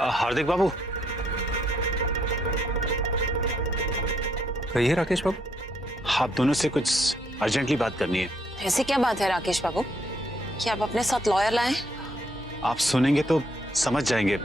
हार्दिक बाबू। कहिए राकेश बाबू। आप दोनों से कुछ अर्जेंटली बात करनी है। ऐसी क्या बात है राकेश बाबू कि आप अपने साथ लॉयर लाए? आप सुनेंगे तो समझ जाएंगे।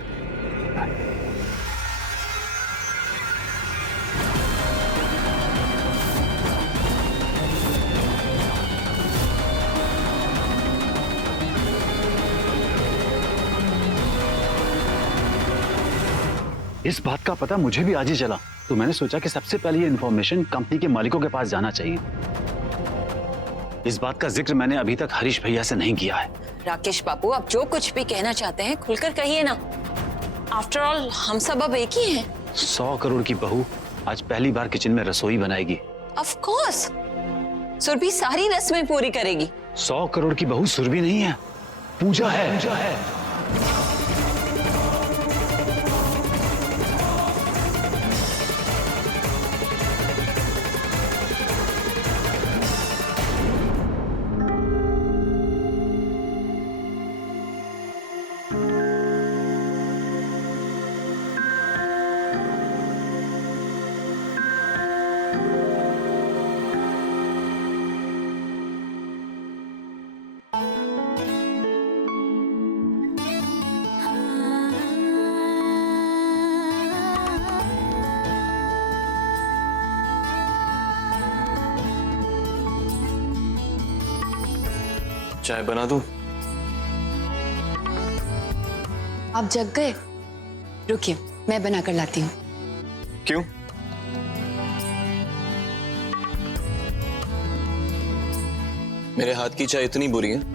इस बात का पता मुझे भी आज ही चला, तो मैंने सोचा कि सबसे पहले ये इन्फॉर्मेशन कंपनी के मालिकों के पास जाना चाहिए। इस बात का जिक्र मैंने अभी तक हरीश भैया से नहीं किया है। राकेश बाबू, आप जो कुछ भी कहना चाहते हैं खुलकर कहिए ना। आफ्टर ऑल हम सब अब एक ही हैं। 100 करोड़ की बहू आज पहली बार किचन में रसोई बनाएगी। ऑफ कोर्स, सुरभि सारी रस्में पूरी करेगी। 100 करोड़ की बहू सुरभि नहीं है, पूजा है। पूजा है। चाय बना दूं? आप जग गए? रुकिए, मैं बना कर लाती हूँ। क्यों? मेरे हाथ की चाय इतनी बुरी है?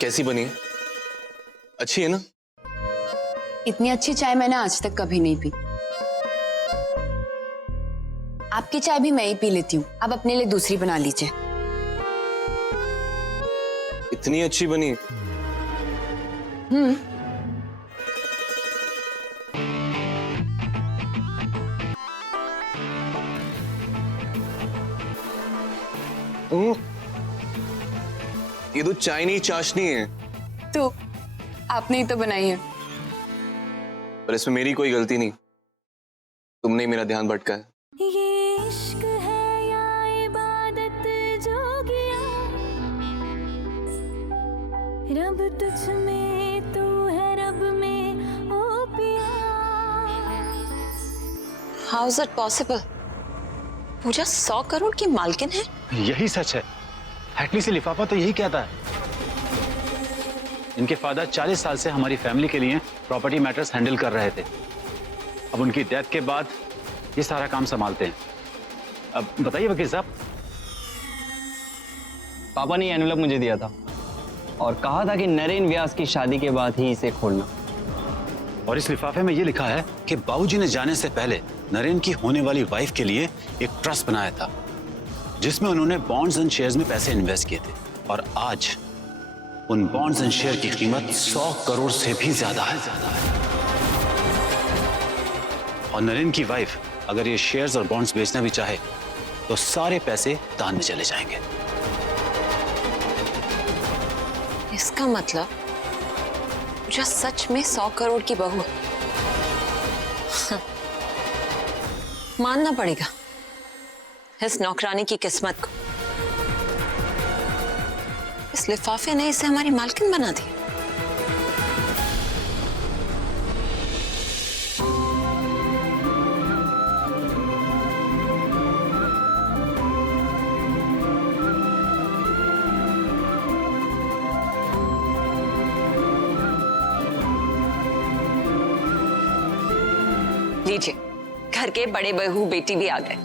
कैसी बनी है? अच्छी है ना? इतनी अच्छी चाय मैंने आज तक कभी नहीं पी। आपकी चाय भी मैं ही पी लेती हूँ, आप अपने लिए दूसरी बना लीजिए। इतनी अच्छी बनी? ये तो चाइनीज चाशनी है। तो आपने ही तो बनाई है। पर इसमें मेरी कोई गलती नहीं, तुमने ही मेरा ध्यान भटका है। ये इश्क है या इबादत जोगिया, रब तुझ में तू है रब में ओ पिया। How is it possible? Puja 100 crore की मालकिन है? यही सच है। हैटली से लिफाफा तो यही कहता है। इनके फादर 40 साल से हमारी फैमिली के लिए प्रॉपर्टी मैटर्स हैंडल कर रहे थे। अब उनकी डेथ के बाद ये सारा काम संभालते हैं। अब बताइए वकील साहब। पापा ने एनवलप मुझे दिया था और कहा था कि नरेन व्यास की शादी के बाद ही इसे खोलना। और इस लिफाफे में ये लिखा है कि बाबूजी ने जाने से पहले नरेन की होने वाली वाइफ के लिए एक ट्रस्ट बनाया था जिसमें उन्होंने बॉन्ड्स एंड शेयर्स में पैसे इन्वेस्ट किए थे। और आज उन बॉन्ड्स एंड शेयर की कीमत 100 करोड़ से भी ज्यादा है। और नरेन की वाइफ अगर ये शेयर्स और बॉन्ड्स बेचना भी चाहे तो सारे पैसे दान में चले जाएंगे। इसका मतलब पूजा सच में 100 करोड़ की बहू है। मानना पड़ेगा इस नौकरानी की किस्मत को। इस लिफाफे ने इसे हमारी मालकिन बना दी। लीजिए, घर के बड़े बहू बेटी भी आ गए।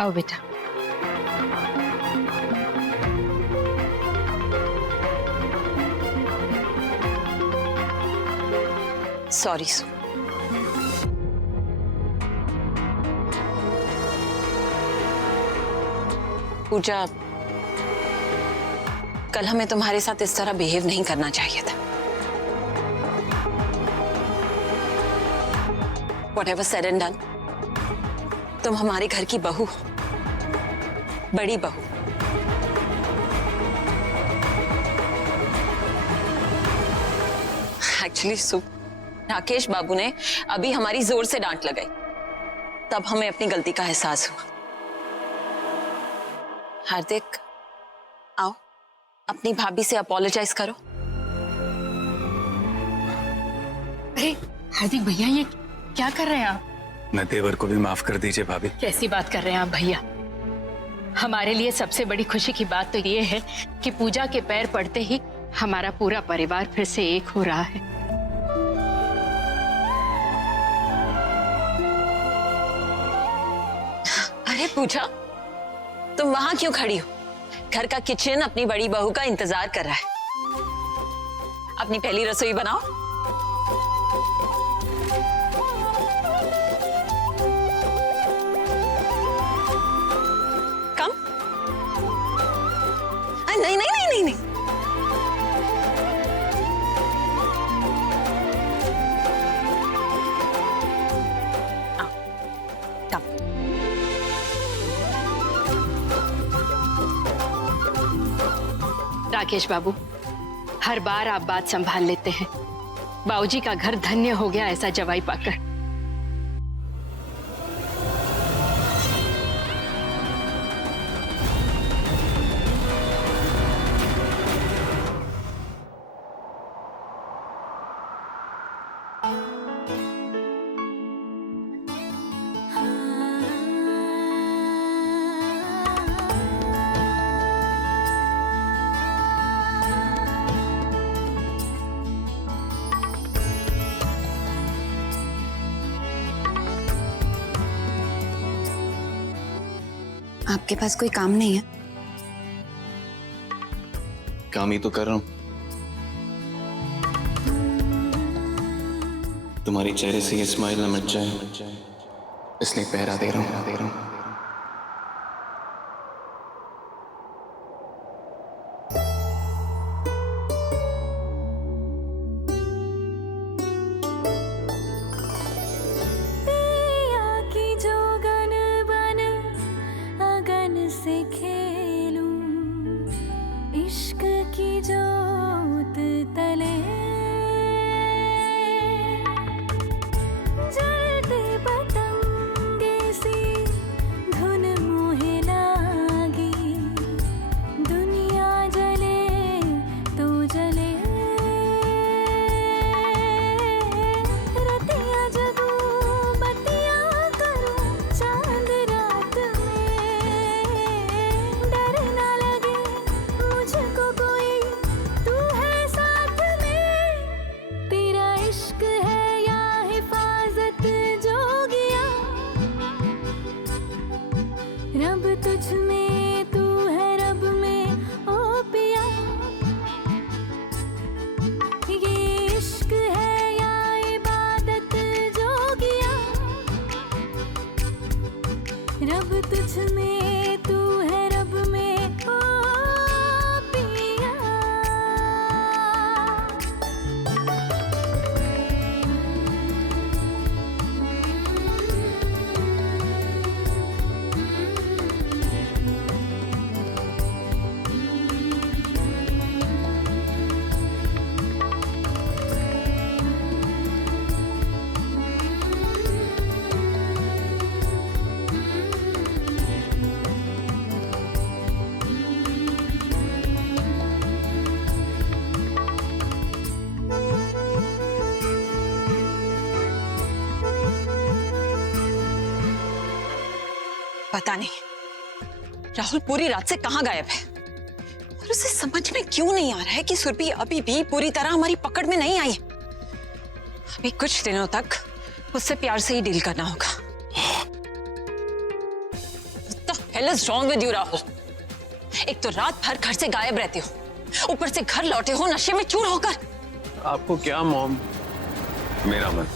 आओ बेटा। सॉरी सु। पूजा, कल हमें तुम्हारे साथ इस तरह बिहेव नहीं करना चाहिए था। Whatever said and done, तुम हमारे घर की बहू हो, बड़ी बहू। एक्चुअली सु, राकेश बाबू ने अभी हमारी जोर से डांट लगाई, तब हमें अपनी गलती का एहसास हुआ। हार्दिक, आओ अपनी भाभी से अपोलोजाइज करो। अरे हार्दिक भैया, ये क्या कर रहे हैं आप? मैं देवर को भी माफ कर दीजिए भाभी। कैसी बात कर रहे हैं आप भैया? हमारे लिए सबसे बड़ी खुशी की बात तो ये है कि पूजा के पैर पड़ते ही हमारा पूरा परिवार फिर से एक हो रहा है। अरे पूजा, तुम वहां क्यों खड़ी हो? घर का किचन अपनी बड़ी बहू का इंतजार कर रहा है। अपनी पहली रसोई बनाओ। कम। नहीं नहीं नहीं नहीं नहीं। आओ, कम। राकेश बाबू, हर बार आप बात संभाल लेते हैं। बाबूजी का घर धन्य हो गया ऐसा जवाई पाकर। आपके पास कोई काम नहीं है? काम ही तो कर रहा हूं। तुम्हारी चेहरे से ये स्माइल न मिट जाए, इसलिए पहरा दे रहा हूं। से खेलूं इश्क की जोत तले, जलते पतंगे सी धुन मोहे लागी, दुनिया जले तो जले, रतिया जगू बतिया करूं चांद रात में, डर ना लगे मुझको कोई, तू है साथ में, तेरा इश्क है या हिफाजत जोगिया, रब तुझ में तू है रब में ओ पिया, ये इश्क है या इबादत जोगिया, रब तुझ में तू है रब में ओ पिया। पता नहीं राहुल पूरी रात से कहां गायब है। पर उसे समझ में क्यों नहीं आ रहा है कि सुरभि अभी भी पूरी तरह हमारी पकड़ में नहीं आई है। अभी कुछ दिनों तक उससे प्यार से ही डील करना होगा। What the hell is wrong with you, Rahul? एक तो रात भर घर से गायब रहते हो, ऊपर से घर लौटे हो नशे में चूर होकर। आपको क्या मॉम, मेरा मन,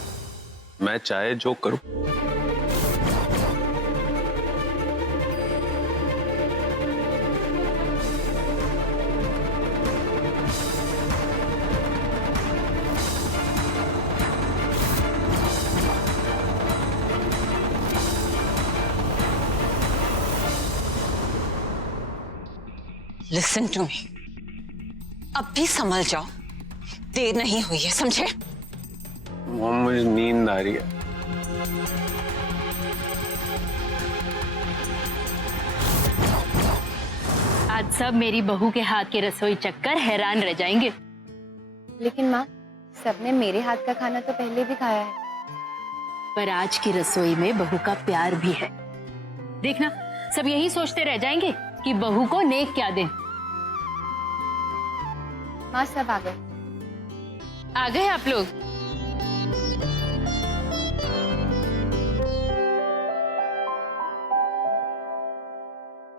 मैं चाहे जो करूं। Listen to me. अब भी संभल जाओ, देर नहीं हुई है, समझे? मॉम मुझे नींद आ रही है। आज सब मेरी बहू के हाथ की रसोई चक्कर हैरान रह जाएंगे। लेकिन माँ, सबने मेरे हाथ का खाना तो पहले भी खाया है। पर आज की रसोई में बहू का प्यार भी है। देखना, सब यही सोचते रह जाएंगे कि बहू को नेक क्या दें। माँ, सब आ गए। आ गए आप लोग?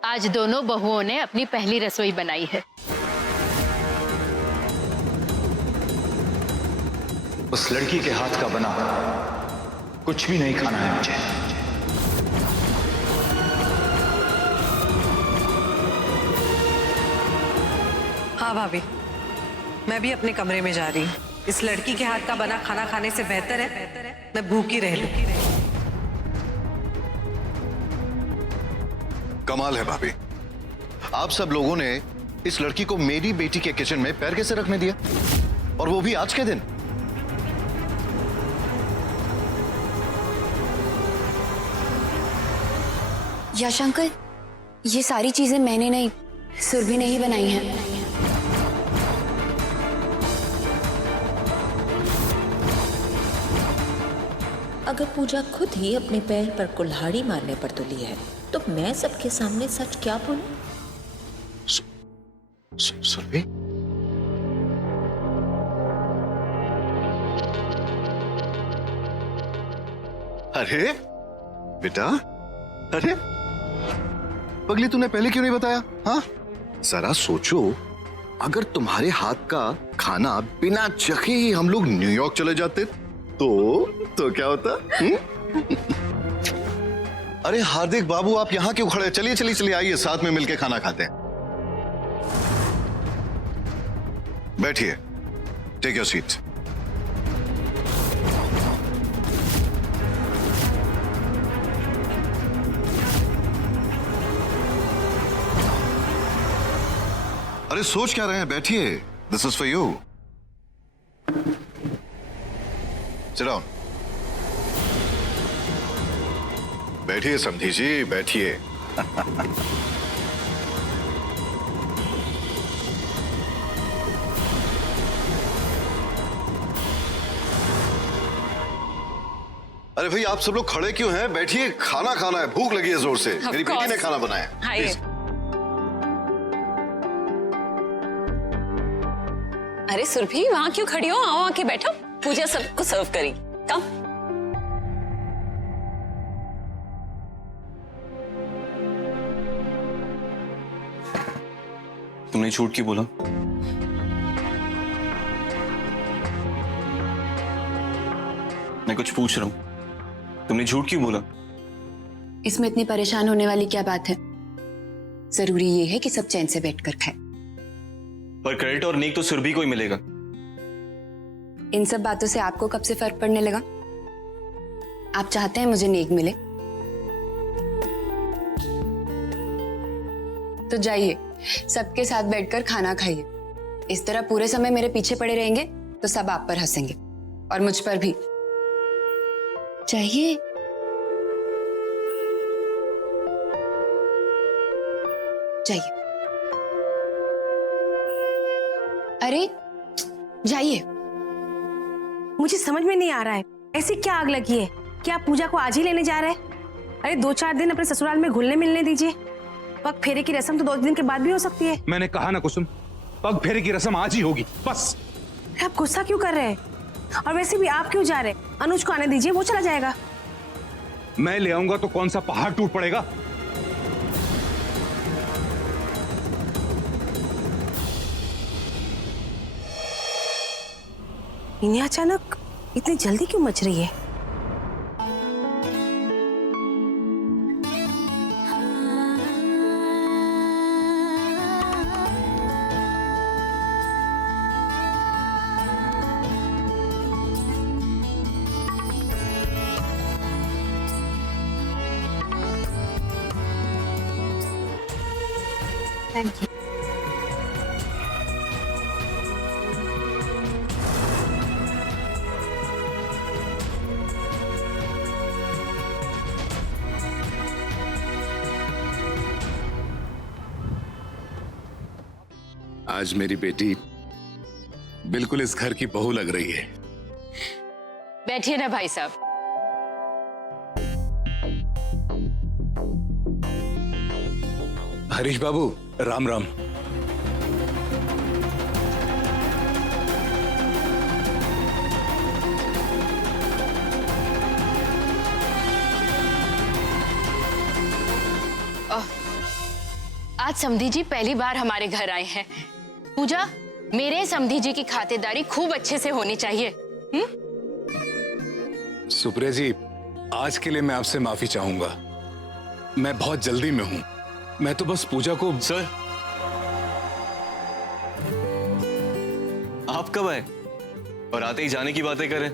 आज दोनों बहुओं ने अपनी पहली रसोई बनाई है। उस लड़की के हाथ का बना कुछ भी नहीं खाना है मुझे। हाँ भाभी, मैं भी अपने कमरे में जा रही हूँ। इस लड़की के हाथ का बना खाना खाने से बेहतर है मैं भूखी रह लूं। कमाल है भाभी, आप सब लोगों ने इस लड़की को मेरी बेटी के किचन में पैर कैसे रखने दिया, और वो भी आज के दिन। यश अंकल, ये सारी चीजें मैंने नहीं, सुरभि ने ही बनाई हैं। अगर पूजा खुद ही अपने पैर पर कुल्हाड़ी मारने पर तुली है तो मैं सबके सामने सच क्या बोलूं? सुरभि, अरे बेटा, अरे पगली, तूने पहले क्यों नहीं बताया? हाँ, जरा सोचो, अगर तुम्हारे हाथ का खाना बिना चखे ही हम लोग न्यूयॉर्क चले जाते तो क्या होता? अरे हार्दिक बाबू, आप यहां क्यों खड़े? चलिए चलिए चलिए, आइए साथ में मिलके खाना खाते हैं। बैठिए, टेक योर सीट। अरे सोच क्या रहे हैं? बैठिए, this is for you. Sit down. बैठिए समधी जी, बैठिए। अरे भाई, आप सब लोग खड़े क्यों हैं? बैठिए, खाना खाना है, भूख लगी है जोर से। मेरी बेटी ने खाना बनाया। आइए। अरे सुरभि, वहां क्यों खड़ी हो? आओ आके बैठो, पूजा सबको सर्व करेगी। कम। तुमने झूठ क्यों बोला? मैं कुछ पूछ रहा हूं, तुमने झूठ क्यों बोला? इसमें इतनी परेशान होने वाली क्या बात है? जरूरी ये है कि सब चैन से बैठकर खाएं। पर क्रेडिट और नेक तो सुरभि को ही मिलेगा। इन सब बातों से आपको कब से फर्क पड़ने लगा? आप चाहते हैं मुझे नेक मिले? तो जाइए, सबके साथ बैठकर खाना खाइए। इस तरह पूरे समय मेरे पीछे पड़े रहेंगे तो सब आप पर हंसेंगे, और मुझ पर भी। चाहिए? जाइए। अरे जाइए। मुझे समझ में नहीं आ रहा है, ऐसी क्या आग लगी है कि आप पूजा को आज ही लेने जा रहे हैं? अरे 2-4 दिन अपने ससुराल में घुलने मिलने दीजिए। पग फेरे की रस्म तो 2 दिन के बाद भी हो सकती है। मैंने कहा ना कुसुम, पग फेरे की रस्म आज ही होगी बस। आप गुस्सा क्यों कर रहे हैं? और वैसे भी आप क्यों जा रहे हैं? अनुज को आने दीजिए, वो चला जाएगा। मैं ले आऊंगा तो कौन सा पहाड़ टूट पड़ेगा? इन्हें अचानक इतनी जल्दी क्यों मच रही है? Thank you. आज मेरी बेटी बिल्कुल इस घर की बहू लग रही है। बैठिए ना भाई साहब। हरीश बाबू, राम राम। आज समधी जी पहली बार हमारे घर आए हैं। पूजा, मेरे समधी जी की खातिरदारी खूब अच्छे से होनी चाहिए। सुप्रिया जी, आज के लिए मैं आपसे माफी चाहूंगा। मैं बहुत जल्दी में हूं। मैं तो बस पूजा को। सर, आप कब आए और आते ही जाने की बातें करें?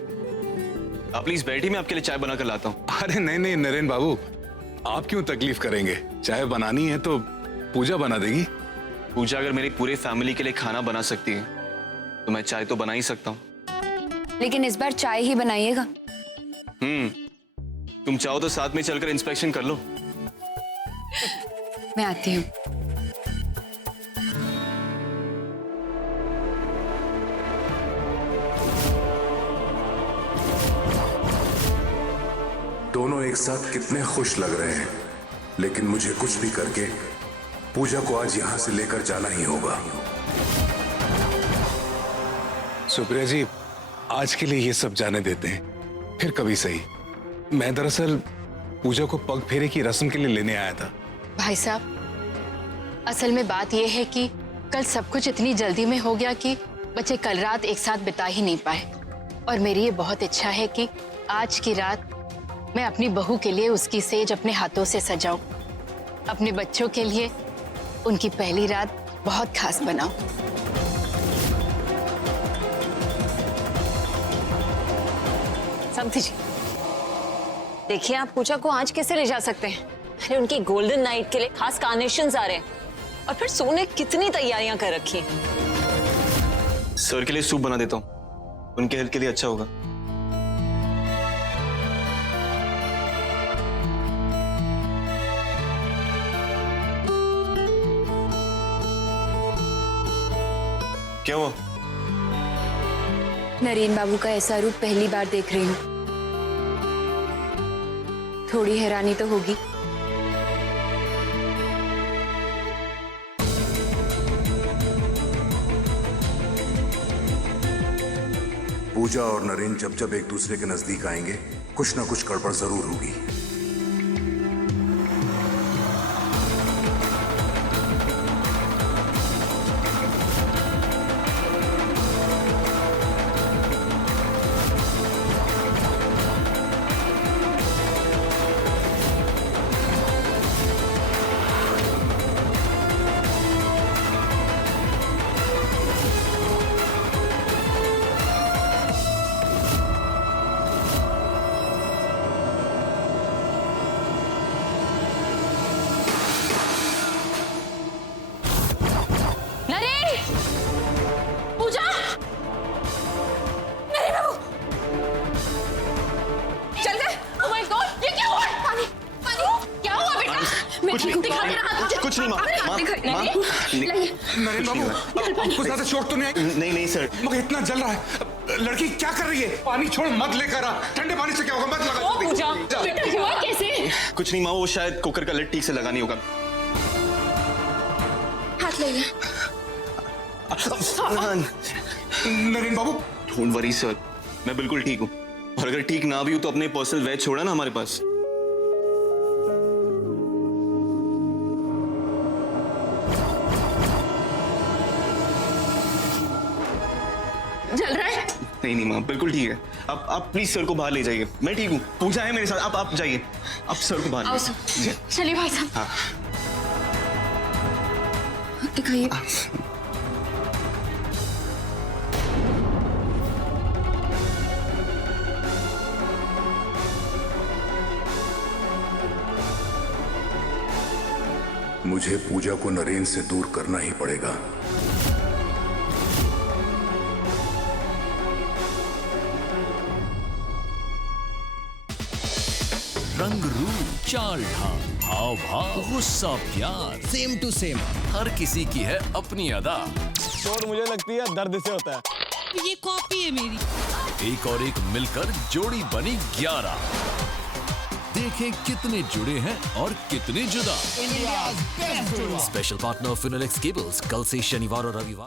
आप प्लीज बैठिए, मैं आपके लिए चाय बनाकर लाता हूं। अरे नहीं नहीं नरेन बाबू, आप क्यों तकलीफ करेंगे? चाय बनानी है तो पूजा बना देगी। पूजा अगर मेरी पूरे फैमिली के लिए खाना बना सकती है तो मैं चाय तो बना ही सकता हूँ। लेकिन इस बार चाय ही बनाइएगा। तुम चाहो तो साथ में चलकर इंस्पेक्शन कर लो। मैं आती हूँ। दोनों एक साथ कितने खुश लग रहे हैं, लेकिन मुझे कुछ भी करके पूजा को आज यहां से लेकर जाना ही होगा। सुप्रिया जी, आज के लिए ये सब जाने देते हैं, फिर कभी सही। मैं दरअसल पूजा को पग फेरे की रस्म के लिए लेने आया था। भाई साहब, असल में बात यह है कि कल सब कुछ इतनी जल्दी में हो गया कि बच्चे कल रात एक साथ बिता ही नहीं पाए। और मेरी ये बहुत इच्छा है कि आज की रात मैं अपनी बहू के लिए उसकी सेज अपने हाथों से सजाऊं, अपने बच्चों के लिए उनकी पहली रात बहुत खास बनाऊं। समझी जी, देखिए आप पूजा को आज कैसे ले जा सकते हैं? अरे उनकी गोल्डन नाइट के लिए खास कार्नेशंस आ रहे हैं और फिर सोने कितनी तैयारियां कर रखी हैं। सर के लिए सूप बना देता हूँ, उनके हेल्थ के लिए अच्छा होगा। क्या हुआ? नरेन बाबू का ऐसा रूप पहली बार देख रही हूँ। थोड़ी हैरानी तो होगी। पूजा और नरेन जब जब एक दूसरे के नजदीक आएंगे, कुछ ना कुछ गड़बड़ जरूर होगी। कुछ नहीं नरेन बाबू, आपको ज्यादा चोट तो नहीं आई? नहीं नहीं सर। मगर इतना जल रहा है। लड़की क्या कर रही है? पानी छोड़, मत लेकर आ। ठंडे पानी से क्या होगा? मत लगा। पूजा, बेटा हुआ कैसे? कुछ नहीं माँ, वो शायद कुकर का लिड ठीक से लगा नहीं होगा। लगी? नरेन बाबू, डोंट वरी सर, मैं बिल्कुल ठीक हूँ। और अगर ठीक ना भी हूँ तो अपने पर्सनल वैज छोड़ा ना हमारे पास। जल रहा है? नहीं नहीं माँ, बिल्कुल ठीक है। आप प्लीज सर को बाहर ले जाइए, मैं ठीक हूँ। पूजा है मेरे साथ, आप जाइए, आप सर को बाहर ले जाइए। चलिए भाई साहब। हाँ। दिखाइए। मुझे पूजा को नरेन से दूर करना ही पड़ेगा। रंग रूप चाल ढाल हाव भाव गुस्सा प्यार सेम टू सेम, हर किसी की है अपनी अदा। चोट मुझे लगती है दर्द से होता है। ये कॉपी है मेरी। एक और एक मिलकर जोड़ी बनी 11। देखें कितने जुड़े हैं और कितने जुदा। स्पेशल पार्टनर फिनोलेक्स केबल्स, कल से शनिवार और रविवार।